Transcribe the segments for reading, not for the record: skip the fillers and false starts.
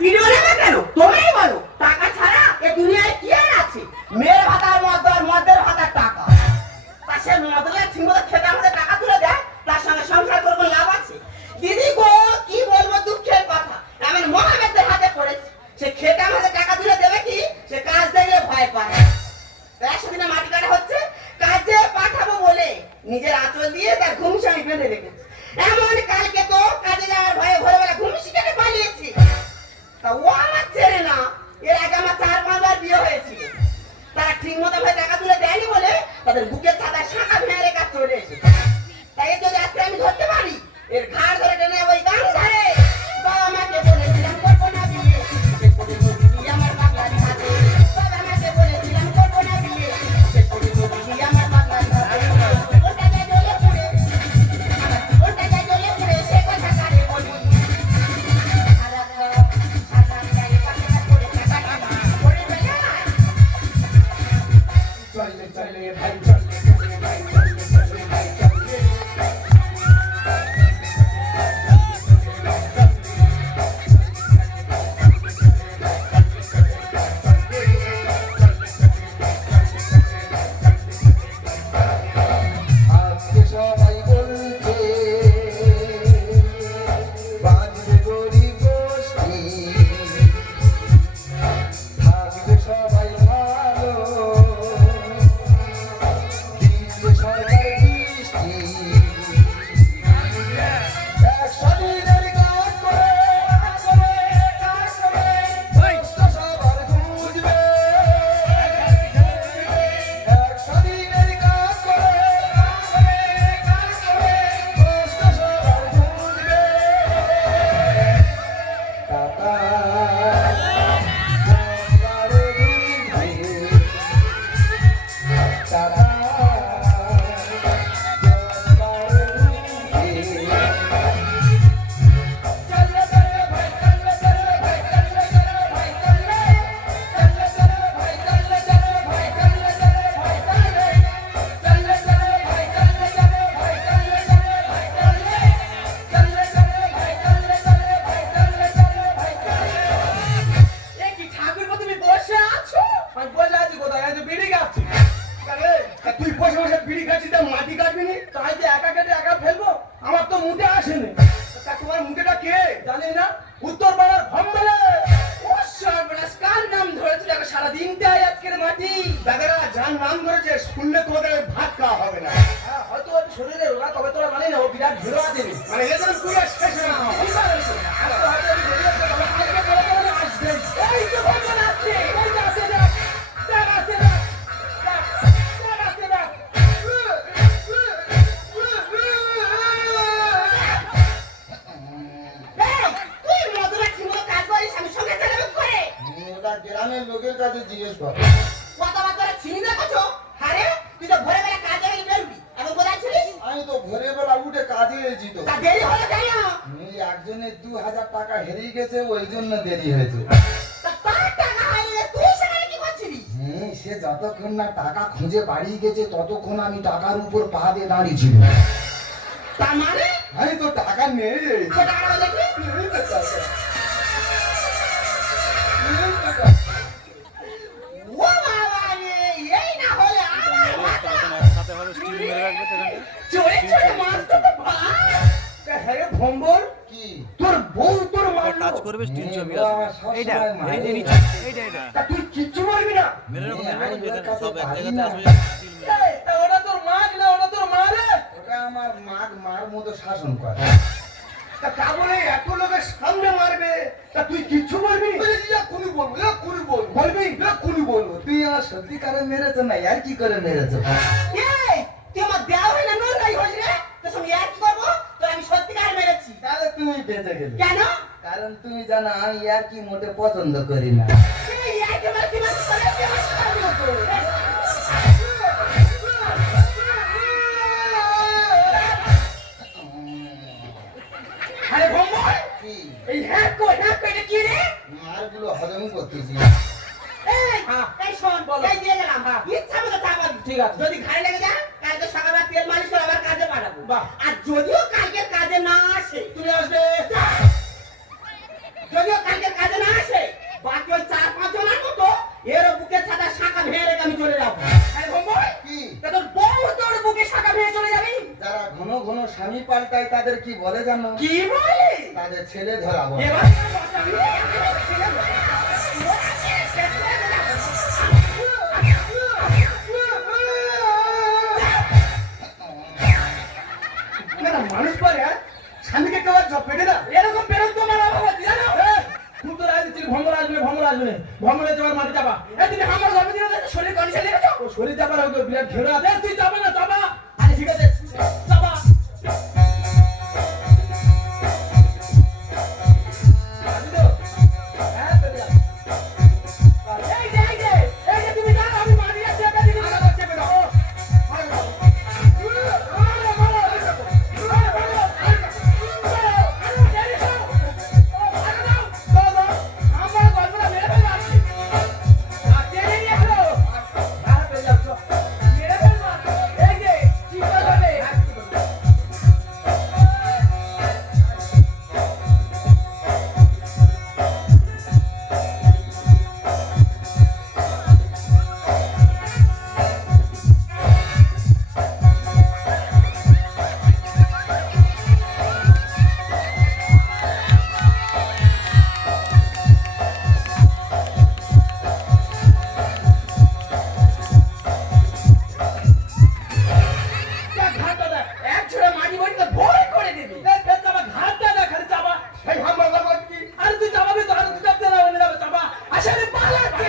Video নেবে কেন? তোমরাই বলো, টাকা ছাড়া এ দুনিয়ায় কি আর আছে? মেয়ের ভাতার মদ আর মদের ভাতার টাকা। তা সে মদলে ঠিকমতো খেতে আমাদের টাকা তুলে দেয়, তার সঙ্গে সংসার করবো, লাভ আছে? দিদি গো, কি বলবো দুঃখের কথা, এমন মহামেদের হাতে পড়েছি। সে খেতে আমাদের টাকা তুলে দেবে কি, সে কাজ দেখলে ভয় পায়। 100 দিনে মাটি কাটা হচ্ছে, কাজে পাঠাবো বলে নিজের আঁচল দিয়ে তার ঘুমসি আমি বেঁধে রেখেছি। এমন কালকে তো কাজে যাওয়ার ভয়ে ভোরবেলা ঘুমসি কেটে পালিয়েছি। তা ও আমার ছেড়ে না, এর আগে আমার 4-5 বার বিয়ে হয়েছিল। তারা ঠিক মতো ভাবে টাকা তুলে দেয়নি বলে তাদের বুকের ছাতায় শাখা ভেঙে কাজ চলে এসেছে। তাই যদি আজকে আমি ধরতে পারি, এর ঘাড় ধরে টেনে ওই গান ধরে বাবা মাকে বলেছিলাম করবো না বিয়ে, সে করে দিদি আমার পাগলার হাতে। বাবা মাকে বলেছিলাম করবো না বিয়ে, সে করে দিদি আমার পাগলার হাতে। ওটা যায় জ্বলে পুড়ে, ওটা যায় জ্বলে পুড়ে, সে কথা কারে বলি। সারা গায়ে পাখা করে কাটা করে বেলা। চলে চলে ভাই চলে চলে ভাই চলে চলে ভাই চলে আজকে সবাই বলছে বাঁধবে গরিব গোষ্ঠী, থাকবে সবাই ভালো, দিচ্ছে সরকার বৃষ্টি। 100 দিনের কাজ করে কষ্ট সবার ঘুচবে। 100 দিনের কাজ করে কষ্ট সবার ঘুচবে। টাকা গঙ্গারে ডুববে, টাকা গঙ্গারে ডুববে। চলে চলে ভাই চলে চলে ভাই চলে চলে ভাই চলে চলে চলে ভাই চলে চলে ভাই চলে চলে ভাই চলে চলে চলে ভাই চলে চলে ভাই চলে চলে ভাই চলে চলে চলে ভাই চলে চলে ভাই চলে চলে ভাই চলে। এ কি ঠাকুর, তুমি বসে আছো? আমি বসে আছি কোথায়? আমি তো বিড়ি খাচ্ছি। আরে, তা তুই বসে বসে বিড়ি খাচ্ছিস, তা মাটি কাটবি নি? তাই যে একা কেটে একা ফেলবো? আমার তো মুটে আসেনি। তা তোমার মুটেটা কে জানি না? উত্তর পাড়ার ভম্বলে। ও সর্বনাশ, কার নাম ধরেছিল? এখন সারাদিনটাই আজকের মাটি। দাদারা যার নাম করেছে শুনলে তোমাদের ভাত খাওয়া হবে না। হ্যাঁ, হয়তো ওর শরীরে রোগা, তবে তোরা জানি না ও বিরাট ভিড় আছে। মানে এদের তুই আর শেষ হয়ে না। এই তো ভগবান আসছে, এই তো আসছে, দেখ, দেখ, আসছে, দেখ, দেখ, দেখ, আসছে, দেখ। এই, তুই মদুরা ঠিকমতো কাজ করিস, আমি সঙ্গে চেলাবেন করে। ওটা গ্রামের লোকের কাছে জিজ্ঞেস কর। কথাবার্তা ছিনি দেখছো? আরে, তুই তো ভোরবেলা কাজে গেলে বেরোবি, এখন কোথায় ছিলিস? আমি তো ভোরে বেলা উঠে কাজে এসেছি তো। তা দেরি হয়ে যায় না? এই একজনের 2000 টাকা হেরিয়ে গেছে, ওই জন্য দেরি হয়েছে। তা তার টাকা হারিয়ে তুই সেখানে কি করছিলি? সে যতক্ষণ না টাকা খুঁজে বাড়ি গেছে ততক্ষণ আমি টাকার উপর পা দিয়ে দাঁড়িয়ে ছিল। তার মানে? আমি তো টাকা নেই। সে টাকাটা দেখি। নেই তো টাকা। নেই তো টাকা। ও বাবা রে, এই না হলে আমার মাথা। সাথে হবে স্টিল মেরে রাখবে তো এখানে। চোরে চোরে মাছ তো ভাই। তা হ্যাঁ রে ভম্বল, কি তোর বউ তোর এবার মারলো? টাচ করবে স্টিল ছবি বাবা, আসবে। সব এইটা সময় এই মারে। যে নিচে এইটা এইটা তা তুই কিচ্ছু মারবি না? মেরে রাখো মেরে রাখো আমি ওর যেখানে কাছে সব এক পারি জায়গাতে না। আসবে স্টিল মেরে এই, তা ওটা তোর মাগ না, ওটা তোর মা রে? ওটা আমার মাগ মার মতো শাসন করে। তা তা বলে এত লোকের সামনে মারবে, তা তুই কিচ্ছু বলবি? এক্ষুনি বলবো, এক্ষুনি বলবো। বলবি? এক্ষুনি বলবো। তুই আমার সত্যিকারে মেরেছো না আর কি করে মেরেছো? এই, তুই আমার দেওয়া হয় না নোংরাই হস রে। তোর সঙ্গে আর কি করবো? তোর আমি সত্যিকার মেরেছি। তাহলে তুমি বেঁচে গেলে। কেন? কারণ তুমি জানো আমি আর কি মোটে পছন্দ করি না। এই একেবারে তুই আমার সঙ্গে তুই আমার সঙ্গে করবো। আরে ভম্বল, কি এই হ্যাক এটা কি রে? মারগুলো হজম করতেছি। এই, এই শোন, এই দিয়ে গেলাম, ইচ্ছা মতো চাপাবি। ঠিক আছে। যদি ঘাড়ে লেগে যায়, কালকে সকালবেলা তেল মালিশ করে আবার কাজে পাঠাবো। আর যদিও কালকে কাজে না আসে, তুমি আসবে। যদিও কালকে কাজে না বলে জানো কি বলে? তাদের ছেলে ধরাবো এবার মানুষ পারে স্বামীকে কেউ আর পেটে না এরকম বেরোত তোমার বাবা জানো? খুব তো রাজ দিচ্ছিল ভ্রমণ আসবে ভ্রমণে যাওয়ার মাটি চাপা তুমি আমার জন্মদিন শরীর কন্ডিশন দেখেছো? ও শরীর চাপা রাখবে বিরাট ঘেরা আছে তুই চাপা না চাপা আরে ঠিক আছে চাপা এই যে তুমি জানো আমি মারি আছে চেপে দিবি চেপে দাও আমার গল্পটা মেরে ফেলবো আমি টেনে নিয়ে আসো মেরে ফেলবো এই যে কি করবে এক ছোড়া মাটি বইতে ভয় করে দিবি আসলে পালাচ্ছে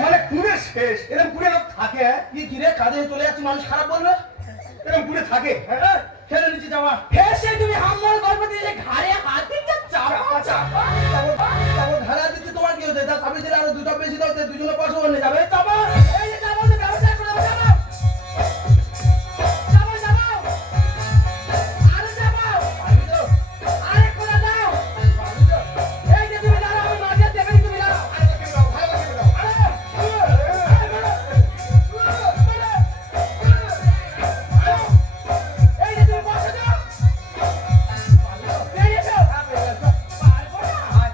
মানে পুরে শেষ এরকম পুরে লোক থাকে কি কিরে কাজে চলে যাচ্ছে মানুষ খারাপ বলবে এরকম পুরে থাকে হ্যাঁ খেলে নিচে যাওয়া ফেসে তুমি আমার গল্প দিয়ে যে ঘাড়ে হাত দিতে চাপা চাপা তারপর ধারা দিচ্ছে তোমার কি হচ্ছে তা সাবি দিলে আরো দুটো বেশি দাও দুজনে পয়সা বলে যাবে চাপা এই যে চাপা তো ব্যবসা করে দেবো চাপা চাপা আরে চাপা পারবি তো আরে করে দাও পারবি তো এই যে তুমি দাঁড়াও আমি মাঝে চেপে তুমি দাঁড়াও এই যে তুমি বসে দাও বেরিয়ে যাও পারবো না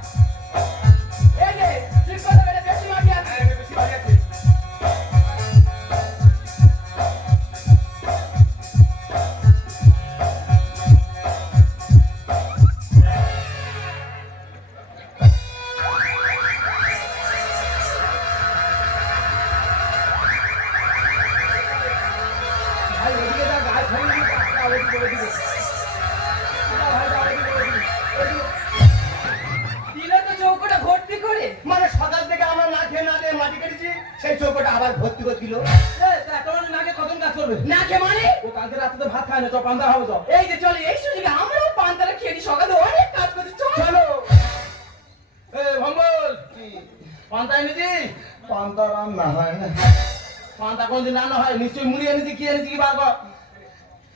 এই যে ঠিক কথা বলে বেশি মাটি আছে ভাই এদিকে যা গাছ ভাই এদিকে টাকা ওদিকে ওদিকে ভাই যা ওদিকে ওদিকে দিল তো চৌকোটা ভর্তি করে মানে সকাল থেকে আমরা না খেয়ে না দিয়ে মাটি কেটেছি সেই চৌকোটা আবার ভর্তি করে দিল নাকে কখন কাজ করবে না কে মানে ও কালকে রাতে তো ভাত খায় না তো পান্তা হবে তো এই যে চলে এই সুযোগে আমরাও পান্তারা খেয়ে নি, সকালে অনেক কাজ করছি চলো চলো এ ভম্বল পান্তা এনেছি পান্তা রান্না হয় না পান্তা কোনদিন রান্না হয় নিশ্চয়ই মুড়ি এনেছি কি এনেছি কি বারবার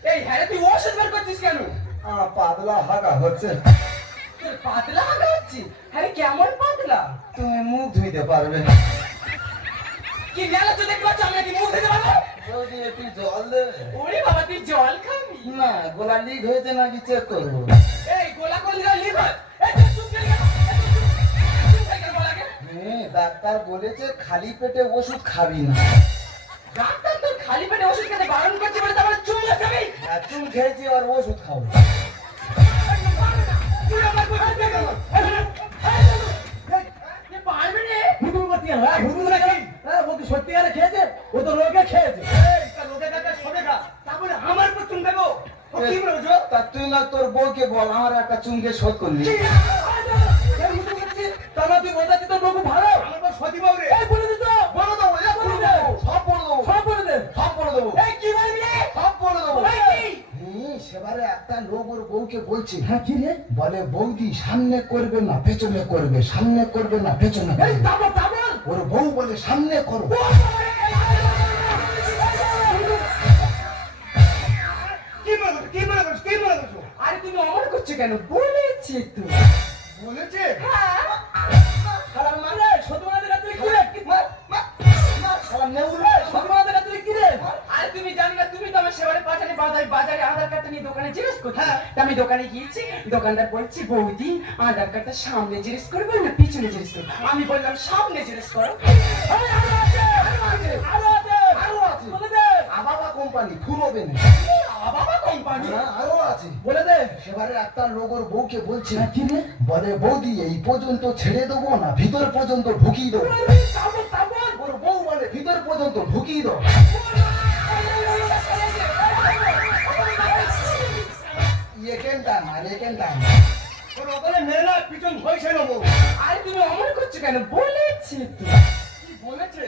এই হ্যাঁ তুই ওষুধ বের করছিস কেন পাতলা হাগা হচ্ছে তোর পাতলা হাগা হচ্ছে আরে কেমন পাতলা তুমি মুখ ধুইতে পারবে কি মেলা তো দেখতে পাচ্ছ আমরা কি মুখ দিতে পারবো যদি একটু জল দেবে ওরে বাবা তুই জল খাবি না গোলা লিক হয়েছে নাকি চেক করবো এই গোলা করে দিলে লিভার এই তুই চুপ করে গেল চুপ করে গেল বলাকে ডাক্তার বলেছে খালি পেটে ওষুধ খাবি না ডাক্তার তোর খালি পেটে ওষুধ খেতে বারণ করছে বলে তারপরে চুমলা খাবি চুন খেয়েছি আর ওষুধ খাবো তুই আমার কোথায় গেল পারবে রে হুকুম করতে গেল হুকুম নাকি ও কি সত্যিকারে খেয়েছে ও তো রোগে খেয়েছে রোগে কাকা সবে খা তারপরে আমার উপর চুন খাবো ও কি বলছো তা তুই না তোর বউকে বল আমার একটা চুনকে শোধ করলি তাহলে তুই বোঝাচ্ছি তোর বউ ভালো আমার বউ সতী বউ রে এই বলে দিত বলে দেবো সব বলে দেবো সব বলে দে সব বলে দেবো এই কি বলবি রে সব বলে দেবো এই কি সেবারে একটা লোক ওর বউকে বলছে হ্যাঁ কি রে বলে বৌদি সামনে করবে না পেছনে করবে সামনে করবে না পেছনে এই তাবল ওর বউ বলে সামনে করো আরে তুমি অমর করছো কেন বলেছি তো বলেছে হ্যাঁ সালাম মানে সত্যমানের কাছে কি রে সালাম নেউল সত্যমানের কাছে কি রে আরে তুমি জানি না তুমি তো আমার সেবারে পাঠানি বাজারে আধার কার্ডটা নিয়ে দোকানে জিজ্ঞেস করতে। তা আমি দোকানে গিয়েছি, দোকানদার বলছি বৌদি আধার কার্ডটা সামনে জিজ্ঞেস করবো না পিছনে জিজ্ঞেস করবো? আমি বললাম সামনে জিজ্ঞেস করো। আবাবা কোম্পানি ফুরোবে না। বাবা কোম্পানি আরো আছে। বলে দে। সেবারে একটা লোকের বউকে বলছে বলে বৌদি এই পর্যন্ত ছেড়ে দেবো না ভিতর পর্যন্ত ঢুকিয়ে দেবো। ওর বউ বলে ভিতর পর্যন্ত ঢুকিয়ে দেবো। এখানটা না এখানটা না তোর ওখানে মেলা পিছন হয়েছে নেবো। আর তুমি অমন করছো কেন? বলেছি তো। কি বলেছে?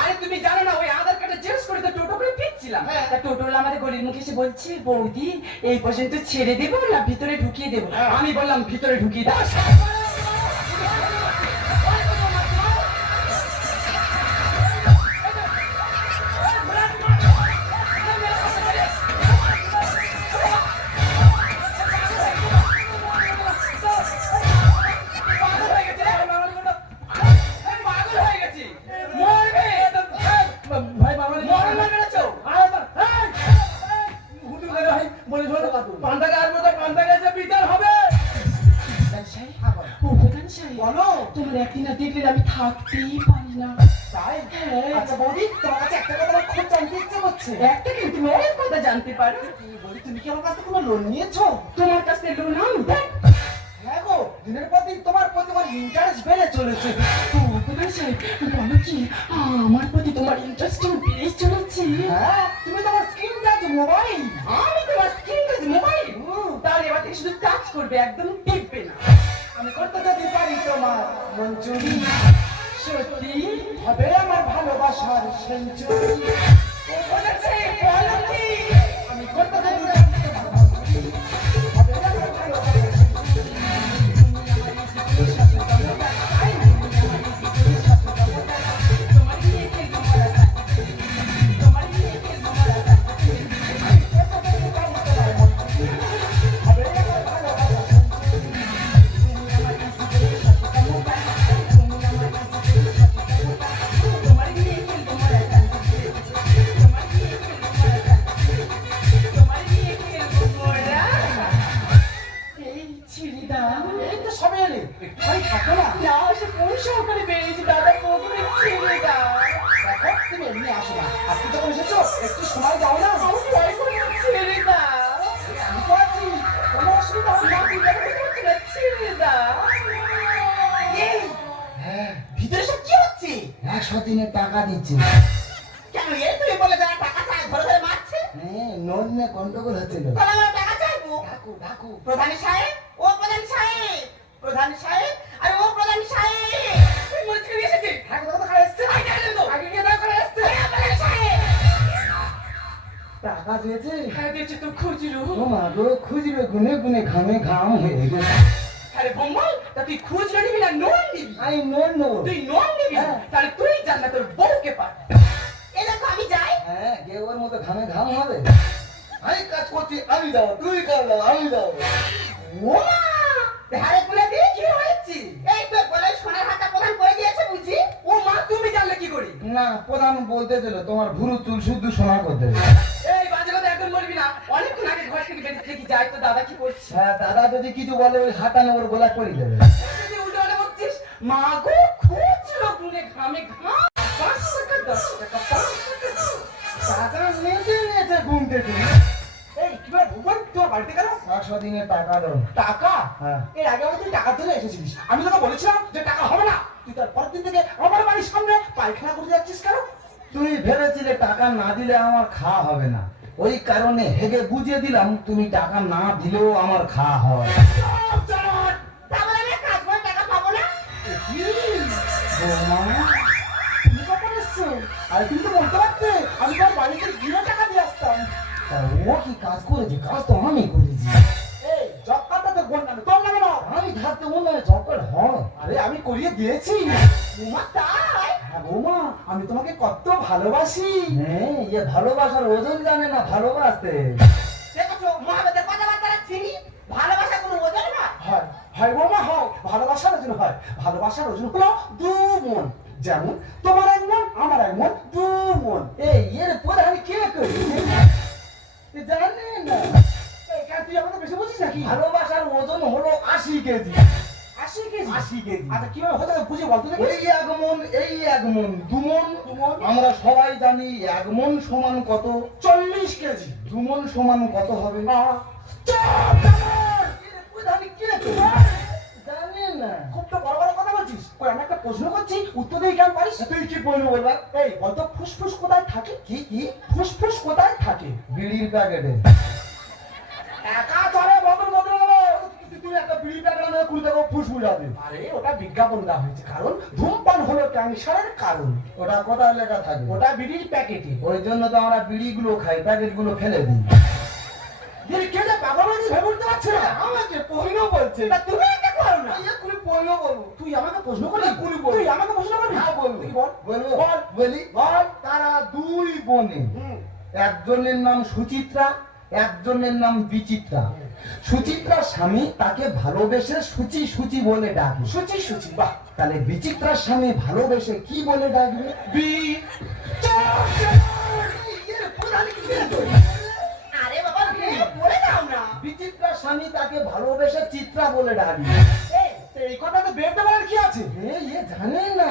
আরে তুমি জানো না ওই আধার কার্ডে জিজ্ঞেস করে তো টোটো করে ফিরছিলাম। তা টোটোওয়ালা আমাদের গলির মুখে এসে বলছে বৌদি এই পর্যন্ত ছেড়ে দেবো না ভিতরে ঢুকিয়ে দেবো? আমি বললাম ভিতরে ঢুকিয়ে দাও। তোমার একদিন না দেখলে আমি থাকতেই পারি না। তাই? আচ্ছা বৌদি তোমার কাছে একটা কথা আমার খুব জানতে ইচ্ছে করছে। একটা কিন্তু তুমি অনেক কথা জানতে পারো। কি বলি তুমি কি আমার কাছ থেকে কোনো লোন নিয়েছো? তোমার কাছে লোন আমি দেখ। হ্যাঁ গো দিনের পর দিন তোমার প্রতি আমার ইন্টারেস্ট বেড়ে চলেছে। প্রধান সাহেব বলো কি আমার প্রতি তোমার ইন্টারেস্ট বেড়ে চলেছে? হ্যাঁ তুমি তোমার স্ক্রিন টাচ মোবাইল। আমি তোমার স্ক্রিন টাচ মোবাইল তাহলে এবার থেকে শুধু কাজ করবে একদম টিপবে না। আমি করতে যদি পারি তোমার মঞ্জুরি সত্যি হবে আমার ভালোবাসার সেঞ্চুরি। ও বলেছে বলো কি? আমি করতে যদি পারি তোমার মঞ্জুরি হবে আমার ভালোবাসার সেঞ্চুরি। তোমার নিয়ে খেলবো মরা থাকবে, তোমার নিয়ে খেলবো মরা থাকবে। হবে আমার ভালোবাসার সেঞ্চুরি। তোমার নিয়ে খেলবো মরা থাকবে, তোমার নিয়ে খেলবো মরা থাকবে, তোমার নিয়ে খেলবো মরা। এই ছিড়ি দাও। এই তো সবে এলে একটুখানি থাকো না। না সে কোন সহকারে বেরিয়েছে দাদা পুকুরে ছিড়ি দাও। দেখো তুমি এমনি আসো না আজকে যখন এসেছো একটু সময় দাও না। আমি ভয় করছি ছিড়ি দাও। আমি তো আছি কোনো অসুবিধা হবে না। না বিদায় করতে না ছিড়ি দাও। এই হ্যাঁ ভিতরে সব কি হচ্ছে? 100 দিনের টাকা দিচ্ছে। কেন এই তুমি বলে যারা টাকা চায় ধরে ধরে মারছে? হ্যাঁ নোট নিয়ে গন্ডগোল হচ্ছিল। তাহলে আমরা টাকা চাইবো। ডাকু ডাকু প্রধান সাহেব, ও প্রধান সাহেব, প্রধান সাহেব, আরে ও প্রধান সাহেব। তুই মজুরি এসেছে। আগে কত টাকা এসছে? আই জানেন তো। আগে গিয়ে টাকা এসছে। প্রধান সাহেব টাকা দিয়েছে। হ্যাঁ দিয়েছে তো খুচরো। ও মা গো খুঁজবে গুনে গুনে ঘামে ঘাম হয়ে গেছে। আরে বম্বল তা তুই খুচরো নিবি না নোট নিবি? আমি নোট নেবো। তুই নোট নিবি হ্যাঁ। তাহলে তুই জান না তোর বউকে পাঠ। এ দেখো আমি যাই। হ্যাঁ কে ওর মতো ঘামে ঘাম হবে? আমি কাজ করছি আমি যাবো তুই কাজ দাও আমি যাবো। ও মা ধারে খুলে দিয়ে কি হয়েছে? এই তো বলে সোনার হাতা প্রধান করে দিয়েছে বুঝি। ও মা তুমি জানলে কি করি? না প্রধান বলতে ছিল তোমার ভুরু চুল শুদ্ধ সোনা করতে। এই বাজে কথা একদম বলবি না। অনেকক্ষণ আগে ঘর থেকে বেরিয়ে দেখি যাই তো দাদা কি করছে। হ্যাঁ দাদা যদি কিছু বলে ওই হাতানো ওর গোলা করে দেবে। যদি উল্টো পাল্টা বকছিস, মা গো খুচরো গুনে ঘামে ঘাম 5 টাকা 10 টাকা 5 টাকা। টাকা নিয়েছে ঘুম থেকে। এই কি বলে ভুবন তোমার বাড়িতে কেন? 100 দিনের টাকা দাও। টাকা? হ্যাঁ এর আগে আমি তুই টাকা তুলে এসেছিস। আমি তোকে বলেছিলাম যে টাকা হবে না। তুই তার পরের দিন থেকে আমার বাড়ির সামনে পায়খানা করতে যাচ্ছিস কেন? তুই ভেবেছিলে টাকা না দিলে আমার খাওয়া হবে না, ওই কারণে হেগে বুঝিয়ে দিলাম তুমি টাকা না দিলেও আমার খাওয়া হয়। তাহলে আমি কাজ করে টাকা পাবো না? বৌমা, তুমি কখন এসছো? আর তুমি তো বলতে পারতে আমি তোর বাড়িতে গিয়ে টাকা দিয়ে আসতাম। তা ও কি কাজ করেছে? কাজ তো আমি করেছি। এই জব কার্ডটা তো গোল নামে তোর নামে না। আমি থাকতে অন্য চক্কর হয়। আরে আমি করিয়ে দিয়েছি। উমা তাই? হ্যাঁ বৌমা আমি তোমাকে কত ভালোবাসি। হ্যাঁ ইয়ে ভালোবাসার ওজন জানে না ভালোবাসতে। দেখো মহাবেদের কথাবার্তা চিনি। ভালোবাসা কোনো ওজন না। হয় হয় বৌমা হয় ভালোবাসার ওজন হয়। ভালোবাসার ওজন হলো 2 মন। যেমন তোমার 1 মন আমার 1 মন 2 মন। এই এর প্রধান কে করেছে জানে না। এই কেন তুই আমাকে বেশি বুঝিস নাকি? ভালোবাসার ওজন হলো 80 কেজি। 80 কেজি? 80 কেজি। আচ্ছা কিভাবে হতে বুঝে বলতো দেখি। এই 1 মন, এই 1 মন, 2 মন। 2 মন? আমরা সবাই জানি 1 মন সমান কত, 40 কেজি। 2 মন সমান কত হবে। এর প্রধান কে করেছে জানে না। খুব তো বড় বড় কথা বলছিস। কই আমি একটা প্রশ্ন করছি, উত্তর দিয়ে কেমন পারিস? তুই কি বলবো বলবা? এই বলতো ফুসফুস কোথায় থাকে? কি কি? ফুসফুস কোথায় থাকে? বিড়ির প্যাকেটে। একা ধরে বদল বদল। তুই একটা বিড়ি প্যাকেট আনে 20 টাকা ফুসফুস আছে। আরে ওটা বিজ্ঞাপন দেওয়া হয়েছে, কারণ ধূমপান হলো ক্যান্সারের কারণ। ওটা কোথায় লেখা থাকে? ওটা বিড়ির প্যাকেটে। ওই জন্য তো আমরা বিড়িগুলো খাই, প্যাকেটগুলো ফেলে দিই। দিদি কে যে পাগল হয়েছে ভেবে উঠতে পারছে না। আমাকে পহিলো বলছে। তা তুমি একটা করো না। এক্ষুনি পহিলো বলবো। তুই আমাকে প্রশ্ন করবি? এক্ষুনি বল। তুই আমাকে প্রশ্ন করবি? হ্যাঁ বলবো। তুই বল। বলবো? বল। বলি? বল। তারা 2 বোনে। হুম। একজনের নাম সুচিত্রা, একজনের নাম বিচিত্রা। সুচিত্রার স্বামী তাকে ভালোবেসে সুচি সুচি বলে ডাকে। সুচি সুচি, বাহ। তাহলে বিচিত্রার স্বামী ভালোবেসে কি বলে ডাকবে? আরে বাবা বলে দাও না। বিচিত্রার স্বামী তাকে ভালোবেসে চিত্রা বলে ডাকবে। এই কথা তো বেরতে পারার কি আছে? এ জানে না।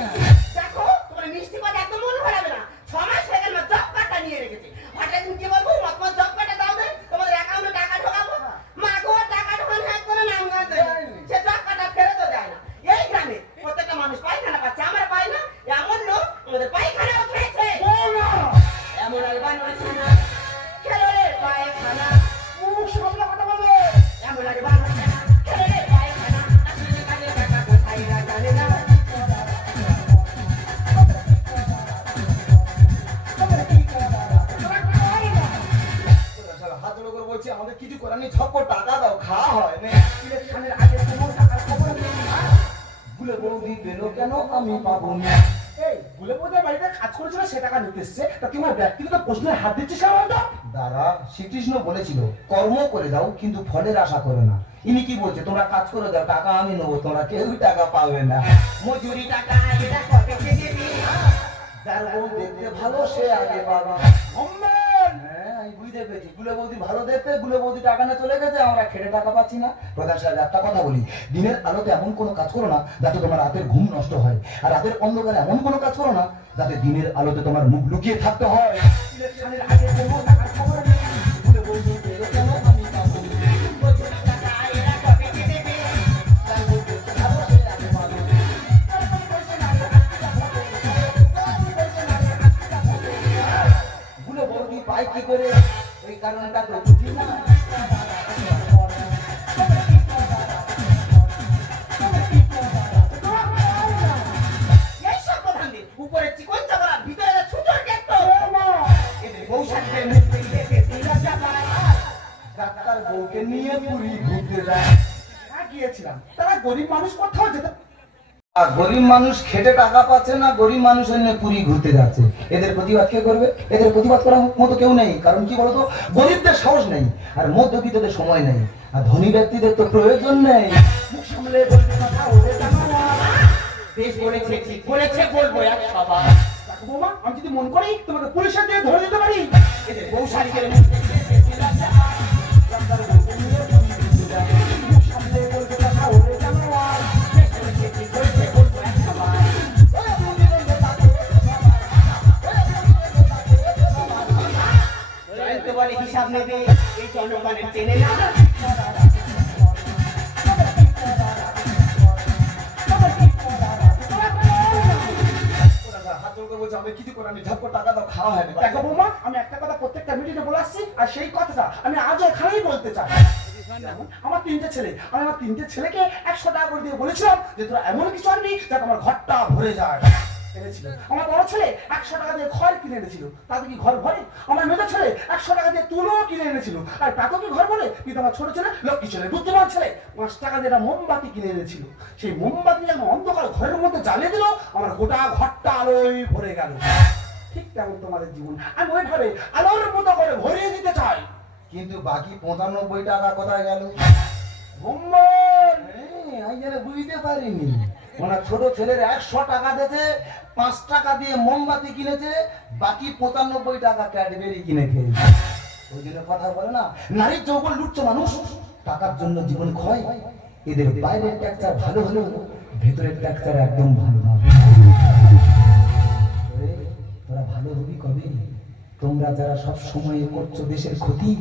দেখো তোমার মিষ্টি কথা একদম মন ভরাবে না। 6 মাস হয়ে গেল জব কার্ডটা নিয়ে রেখেছি। হঠাৎ দিন কি বলবো, তোমার জব কার্ডটা দাও দে, তোমাদের অ্যাকাউন্টে টাকা ঢোকাবো। মা গো টাকা ঢোকানো হ্যাক করে নাম গাতে সে জব কার্ডটা ফেরত দেয় না। এই গ্রামে প্রত্যেকটা মানুষ পায়খানা পাচ্ছে, আমরা পাই না। এমন লোক আমাদের পায়খানাও খেয়েছে। এমন আলবান হয়েছে না, খেলো রে পায়খানা। মুখ সামলে কথা বলবে। এমন আলবান হয়েছে না, খেলো রে পায়খানা। আসলে কাজে টাকা কোথায় না জানে না। হাত জোড়ো করে বলছি আমাদের কিছু করার নেই, ঝপ্পর টাকা দাও, খাওয়া হয় না। ইলেকশনের আগে কোনো টাকার খবর নেই। ভুলে বৌদি পেল কেন আমি পাবো না। এই গুলে বোধহয় বাড়িতে কাজ করেছিল, সে টাকা নিতে এসছে। তা তুই আমার ব্যক্তিগত প্রশ্নে হাত দিচ্ছিস কেন বলতো? দাদা শ্রীকৃষ্ণ বলেছিল কর্ম করে দাও কিন্তু ফলের আশা করো না। ইনি কি বলছে তোমরা কাজ করে দাও, টাকা আমি নেবো, তোমরা কেউই টাকা পাবে না। মজুরি টাকা এরা কবে থেকে দিবি? যার বউ দেখতে ভালো সে আগে পাবা। অম্মেন! হ্যাঁ আমি বুঝতে পেরেছি, গুলে বৌদি ভালো দেখতে, গুলে বৌদি টাকা না চলে গেছে, আমরা খেটে টাকা পাচ্ছি না। প্রধান সাহেব একটা কথা বলি, দিনের আলোতে এমন কোনো কাজ করো না যাতে তোমার রাতের ঘুম নষ্ট হয়, আর রাতের অন্ধকারে এমন কোনো কাজ করো না যাতে দিনের আলোতে তোমার মুখ লুকিয়ে থাকতে হয়। ইলেকশনের আগে কোনো টাকার খবর নেই। গুলে বৌদি পেল কেন আমি পাবো না। মজুরি টাকা এরা কবে থেকে দিবি? যার বউ দেখতে ভালো সে আগে পাবে। গুলে বৌদি পায় কি করে এই কারণটা তো বুঝি না। এইসব প্রধান দিন উপরে চিকন চামড়া, ভিতরে ছুটোর দেখতো। এদের বউ সাথে ডাক্তার বউকে নিয়ে পুরী ঘুরতে যায়। হ্যাঁ গিয়েছিলাম। তারা গরিব মানুষ কোথাও যেতে। আর গরিব মানুষ খেটে টাকা পাচ্ছে না, গরিব মানুষ এনে পুরী ঘুরতে যাচ্ছে। এদের প্রতিবাদ কে করবে? এদের প্রতিবাদ করার মতো কেউ নেই। কারণ কি বলতো, গরিবদের সাহস নেই, আর মধ্যবিত্তদের সময় নেই, আর ধনী ব্যক্তিদের তো প্রয়োজন নেই। মুখ সামলে বলতে কথা ওরে জানো না। বেশ বলেছে, ঠিক বলেছে, বলবো এক সভা। দেখো বৌমা, আমি যদি মন করি তোমাকে পুলিশের দিয়ে ধরে দিতে পারি। এদের বউ শাড়িদের মুখ দেখতে বেশি লজ্জা পায়। ডাক্তার বলতে নিয়ে পুলিশ ঘুরতে যায়। মুখ সামলে বলতে কথা ওরে জানো না। বেশ বলেছে, ঠিক বলেছে, বলবো এক সভা। জয়ন্ত বলে হিসাব নেবে, এই জনগণের চেনে না। হাত জোড় করে বলছে আমি কিছু করে, আমি ঝপ্পর টাকা দাও, খাওয়া হয় না। দেখো বৌমা, আমি একটা কথা প্রত্যেকটা মিটিংয়ে বলে আসছি, আর সেই কথাটা আমি আজও এখানেই বলতে চাই। যেমন আমার 3টে ছেলে, আমি আমার 3টে ছেলেকে 100 টাকা করে দিয়ে বলেছিলাম যে তোরা এমন কিছু আনবি যাতে আমার ঘরটা ভরে যায়। এনেছিল। আমার বড় ছেলে 100 টাকা দিয়ে খড় কিনে এনেছিল, তাতে কি ঘর ভরে? আমার মেজো ছেলে 100 টাকা দিয়ে তুলো কিনে এনেছিল, আর তাতেও কি ঘর ভরে? কিন্তু আমার ছোট ছেলে, লক্ষ্মী ছেলে, বুদ্ধিমান ছেলে 5 টাকা দিয়ে একটা মোমবাতি কিনে এনেছিল। সেই মোমবাতি যখন অন্ধকার ঘরের মধ্যে জ্বালিয়ে দিল, আমার গোটা ঘরটা আলোয় ভরে গেল। ঠিক তেমন তোমাদের জীবন আমি ওইভাবে আলোর মতো করে ভরিয়ে দিতে চাই। কিন্তু বাকি 95 টাকা কোথায় গেল? মোম্মন! আমি যেন বুঝতে পারিনি। মানে ছোট ছেলের 100 টাকা দিয়েছে, 5 টাকা দিয়ে মোমবাতি কিনেছে, বাকি 95 টাকা ক্যাডবেরি কিনে খেয়েছে। ওই জন্য কথা বলে না, নারীর যৌবন লুটছে মানুষ, টাকার জন্য জীবন ক্ষয়। এদের বাইরের টেক্সচার ভালো হলেও ভেতরের টেক্সচার একদম ভালো না। ওরে, তোরা ভালো হবি কবে? তোমরা যারা সব সময় করছো দেশের ক্ষতি,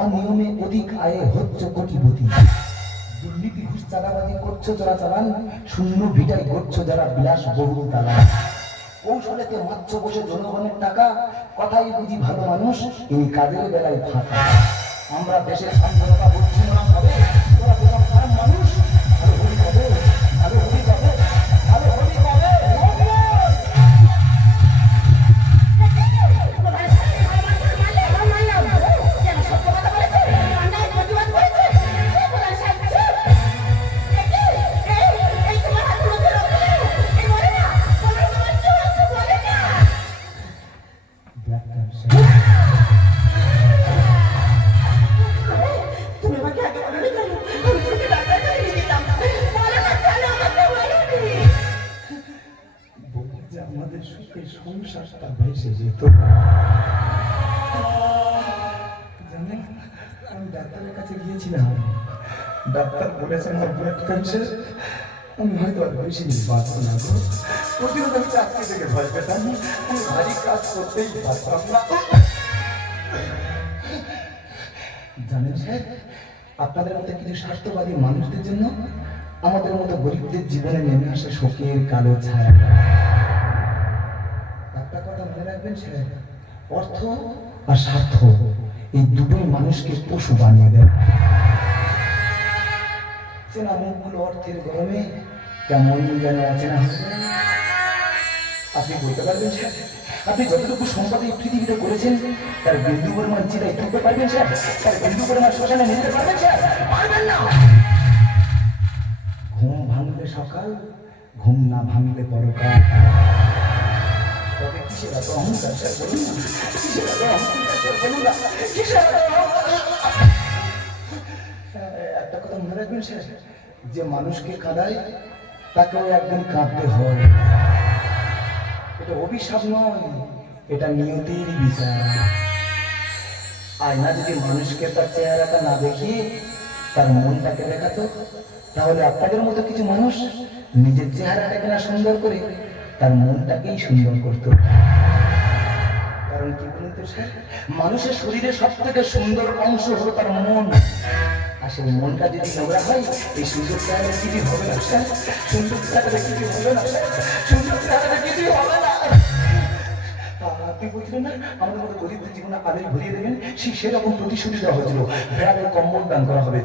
অনিয়মে অধিক আয়ে হচ্ছ কোটিপতি, দুর্নীতি ঘুষ চাঁদাবাজি করছো যারা চালান, শূন্য ভিটাই করছো যারা বিলাস বহুল দালান, কৌশলেতে মাচ্ছ বসে জনগণের টাকা, কথাই বুঝি ভালো মানুষ, ইনি কাজের বেলায় ফাঁকা। আমরা দেশের স্বাধীনতা বুঝছি না হবে, তোরা তোরা খারাপ মানুষ, ভালো হবি কবে? ভালো হবি কবে? ভালো হবি কবে? তুমি আমাকে আগে বলনি কেন? আমি তোকে ডাক্তার কাছে নিয়ে যেতাম। বলো না কেন আমাকে বলোনি? বলবো যে আমাদের সুখে সংসারটা ভেসে যেত। জানেন, আমি ডাক্তারের কাছে গিয়েছিলাম, ডাক্তার বলেছেন আমার ব্লাড ক্যান্সার, আমি হয়তো আর বেশি দিন বাঁচব না গো। প্রতিরোধ আমি চাকরি থেকে ভয় পেতাম, আমি ভারী কাজ করতেই পারতাম না। জানেন স্যার, আপনাদের মতো কিছু স্বাস্থ্যবাদী মানুষদের জন্য আমাদের মতো গরিবদের জীবনে নেমে আসে শোকের কালো ছায়া। একটা কথা মনে রাখবেন স্যার, অর্থ আর স্বার্থ এই দুটোই মানুষকে পশু বানিয়ে দেয়। চেনা মুখগুলো অর্থের গরমে কেমন যেন অচেনা হবে। আপনি বলতে পারবেন স্যার, আপনি যতটুকু সম্পদ এই পৃথিবীতে করেছেন তার বিন্দু পরিমাণ চিরাই তুলতে পারবেন স্যার? তার বিন্দু পরিমাণ শ্মশানে নিতে পারবেন স্যার? পারবেন না। ঘুম ভাঙলে সকাল, ঘুম না ভাঙলে পরকাল। তবে কিসের এত অহংকার স্যার বলুন না? কিসের এত অহংকার স্যার বলুন না? কিসের এত অহংকার? একটা কথা মনে রাখবেন স্যার, যে মানুষকে কাঁদায় তাকেও একদিন কাঁদতে হয়। এটা অভিশাপ নয়, এটা নিয়তির বিচার। আয়না যদি মানুষকে তার চেহারাটা না দেখিয়ে তার মনটাকে দেখাতো, তাহলে আপনাদের মতো কিছু মানুষ নিজের চেহারাটাকে না সুন্দর করে তার মনটাকেই সুন্দর করত। কারণ কি বলুন তো স্যার, মানুষের শরীরে সব থেকে সুন্দর অংশ হলো তার মন। আর সেই মনটা যদি নোংরা হয়, এই সুন্দর চেহারা কিছু হবে না স্যার। সুন্দর চেহারা কিছু হবে না স্যার। সুন্দর চেহারা কিছু হবে না। আপনি বলছিলেন না আমাদের মতো গরিবদের জীবনে আলোয় ভরিয়ে দেবেন, সেরকম প্রতিশ্রুতি দেওয়া হয়েছিল। ভেড়াদের কম্বল দান করা হবে।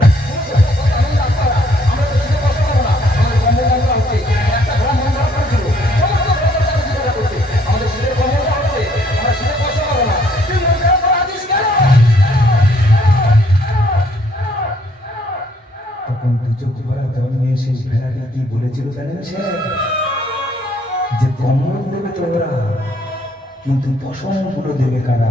তখন দু চোখ ভরা জল নিয়ে সেই ভেড়াটি কি বলেছিল জানেন স্যার? যে কম্বল দেবে তোমরা, কিন্তু পশম গুলো দেবে কারা?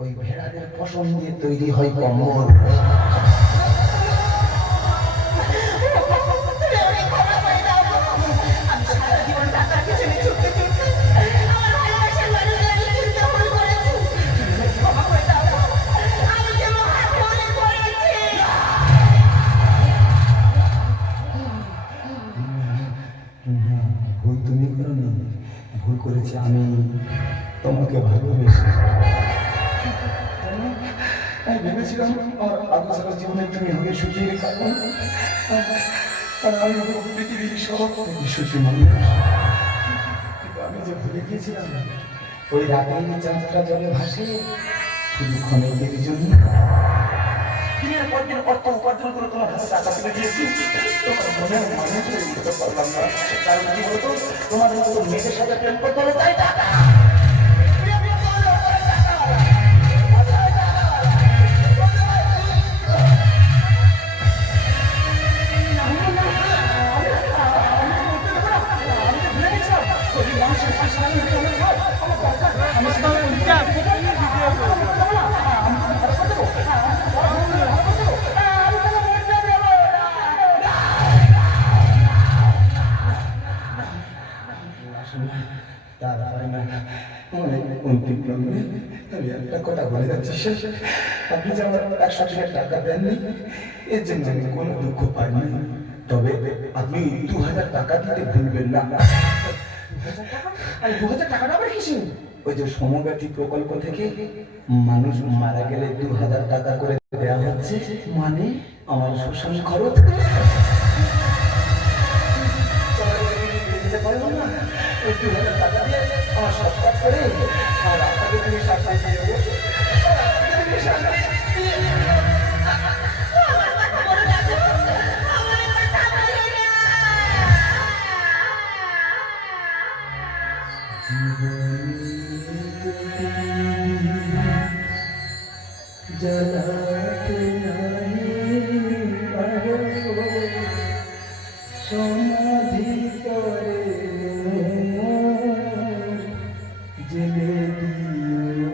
ওই ভেড়াদের পশম দিয়ে তৈরি হয় কম্বল। ভুল তুমি করোনি, ভুল করেছি আমি তোমাকে ভালোবেসে। আমি ভেবেছিলাম আমার আগোছাড়া জীবনে তুমি হবে সুখের কারণ, আর আমি হবো পৃথিবীর সব থেকে সুখী মানুষ। কিন্তু আমি যে ভুলে গিয়েছিলাম, ওই রাতের যাত্রা জলে ভাসে শুধু ক্ষণিকের জন্য। দিনের পর দিন অর্থ উপার্জন করে তোমার হাতে টাকা তুলে দিয়েছি, তোমার মনের মানুষ হয়ে উঠতে পারলাম না। কারণ কি বলতো, তোমার মতো মেয়েদের সাথে প্রেম করতে হলে তাই টাকা। অন্তিম লগ্নে আমি একটা কথা বলে যাচ্ছি শেষ, আপনি যে আমার 100 দিনের টাকা দেননি এর জন্য আমি কোনো দুঃখ পাইনি, তবে আপনি 2000 টাকা দিতে ভুলবেন না। 2000 টাকাটা আবার কিসে? ওই যে সমব্যথী প্রকল্প থেকে মানুষ মারা গেলে 2000 টাকা করে দেওয়া হচ্ছে, মানে আমার শ্মশান খরচ। দিতে পারবো না, ওই 2000 টাকা দিয়ে আমার সব কাজ করে আর আপনাকে তুমি শাস্তি দিয়ে দেবো। আপনাকে তুমি শাস্তি দিয়ে দেবো। জ্বালাতে নাই পারো সমাধি করে জেলে দিও।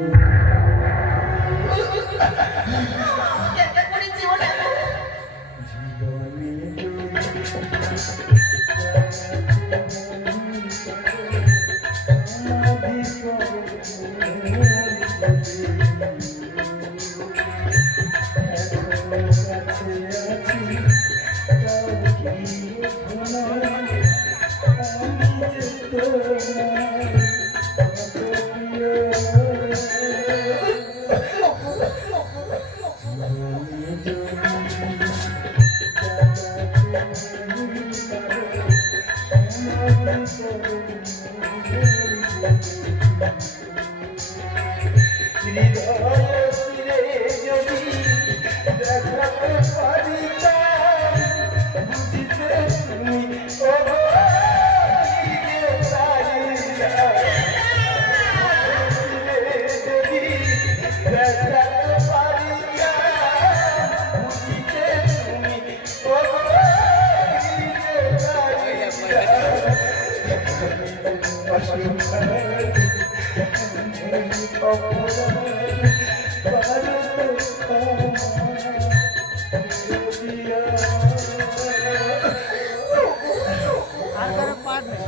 আর কারো পার নেই।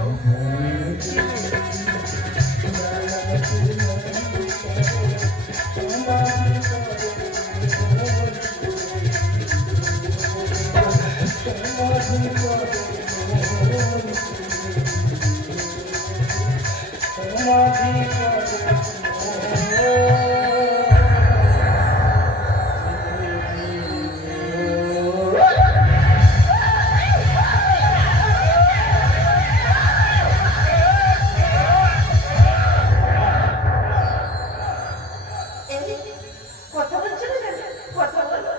কথা বলছো না কেন? কথা বলো,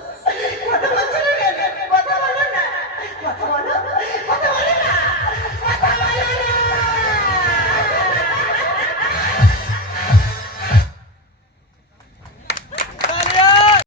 কথা বলছো না কেন? কথা বলো না, কথা বলো, কথা